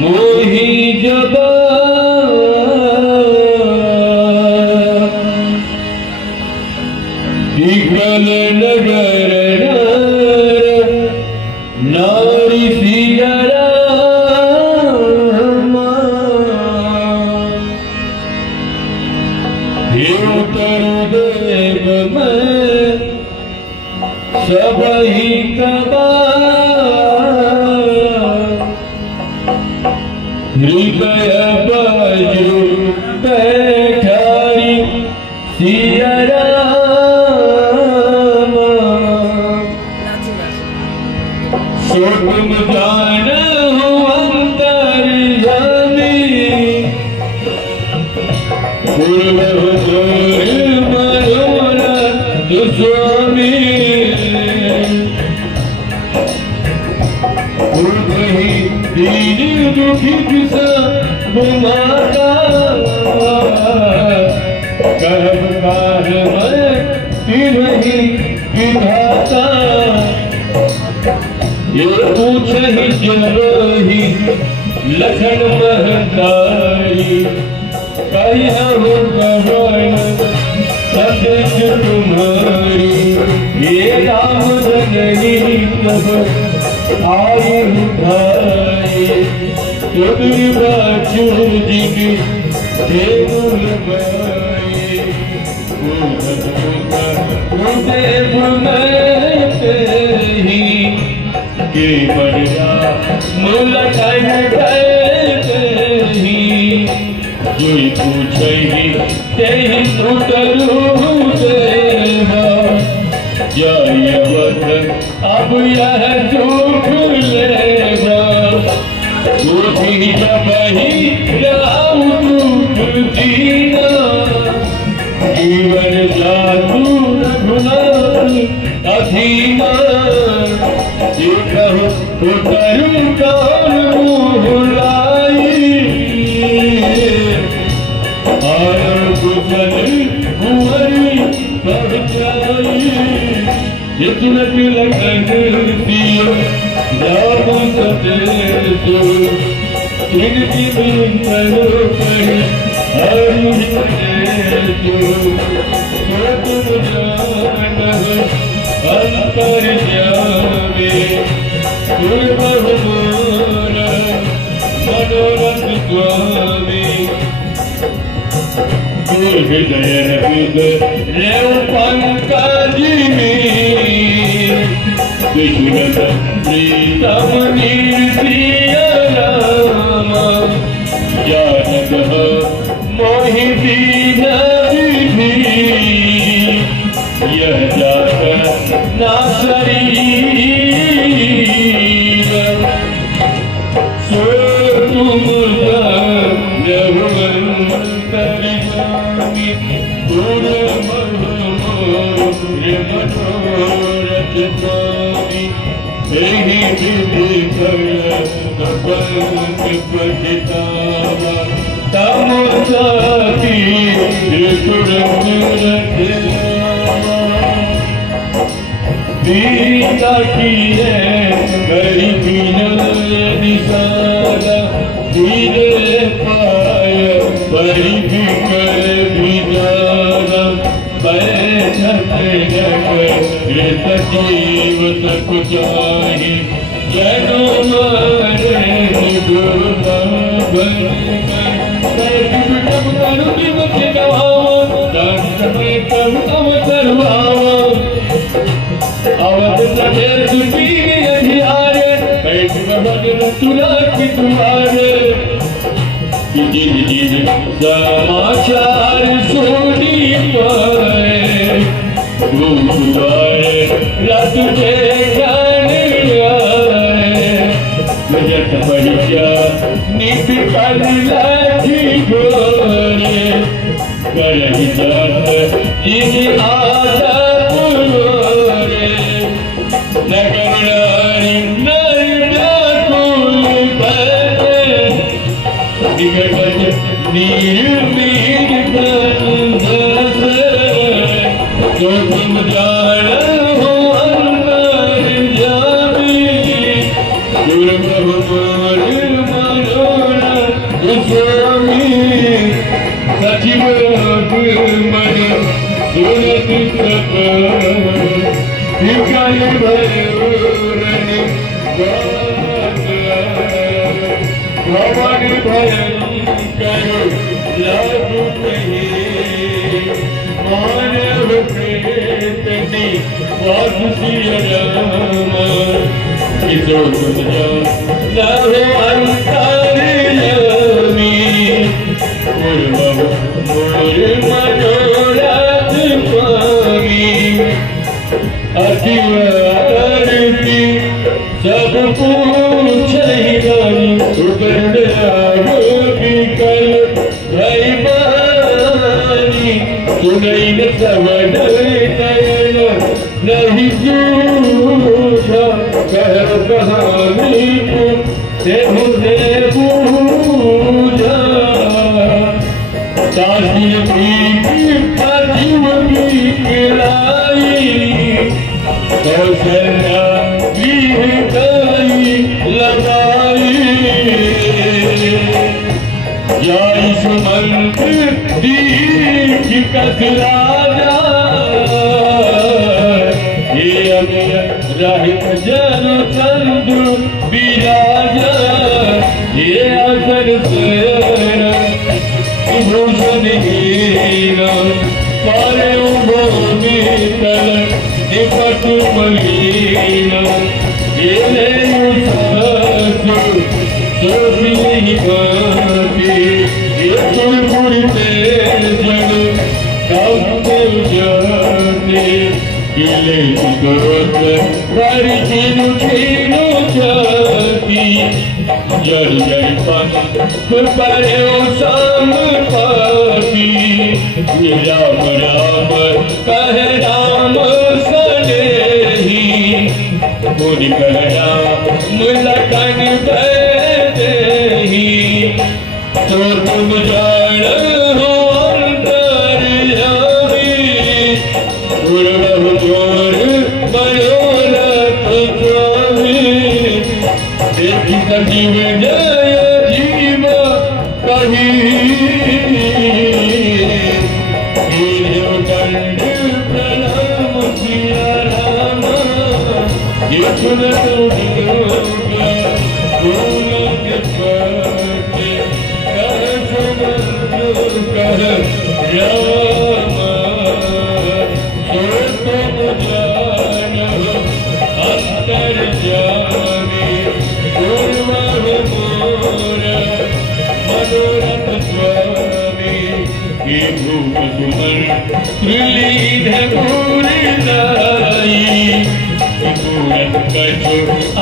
मोही जबा विकल नगर नारी सिया देव में सबही कबा हृदय बाजू बैठारी सिया राम सो तुम जान हो अंतर जानी पूर्व स्वामी दीन दुखी घुमाता कर्म कार में तिरही विधाता ये पूछे जरोही लखन महतारी कहिया हो गवन सदस तुम्हारी ये राम जननी कब आई उठाई कबीर बाचू जी की देव देव में ही के बड़ा मुलठन ही कोई पूछेगी तेरी टूटलू देवा जयवत अब यह दुख लेगा उठी जब ही जाऊ दुख दीना जीवन जातू रघुनाथ अधीना देखो उतरू कौन मुँह लाई तिलक लगन दियो राम सतेजो इनकी करो कहे हरि सतेजो तुम जान अंतर जावे पूर्व मनोरथ स्वामी हृदय रेव पंकज विष्णुत प्रीतम निर्सिया राम जानक मोहि दीन विधि यह जात ना शरीर सो तुम रघुवंतर स्वामी मनोरथ स्वामी यही विधि पठितावा तम साथी दीता की है गरीब निशाना धीरे पाय बड़ी कर भी जाना बैठक सजीव तक चाहे जनो मारे अवध प्रदेश अधिहारे बैठ तुला की तुम्हारे समाचार सुनी पाए रत के जट बढ़िया नित कर लाठी गोरे करही दर्द जिन आदा पुरोरे नगर नारी नारी व्याकुल भरे निगट नीर मीर तो तुम जान हो अंदर जावी पूर्व मनोरा स्वामी सचिव मन सुरत तप विकल भयरन भवन भयंकर लागू कहे मानव प्रेतनी वासुसी राम किसो तुझा लहो अंतर यमी पूर्व मोर मनोरथ स्वामी अतिव आरती सब पूछ उपरण विकल भैमानी सुनैन सवन नयन नहीं जूझा कह कहानी से पूजा तासिर पीक अजीव पीक लाई कौशल्या गई लगाई जय सुमंत दीख कस राजा ये अमय रहित जन संधु विराजा ये असर सेन भूषण हीरा पारे भूमि तल निपट मलीना ये सोफी भाती ये तुलपुरते जन कांते जाते किले गोत वारी चीनु चीनु जाती जड़ जड़ पन पारे साम पाती राम राम कहे राम सनेही मुनि कहना मुलकन बैदेही तो तुम जान हो अंतर्यामी पूर्व मोर मनोरथ स्वामी देखी सजीव जय जीव कही दंड प्रणाम किया राम ये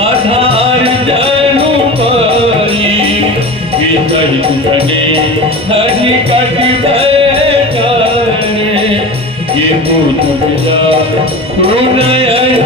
आधार जनु पाई हरि कट बैठा ये भूत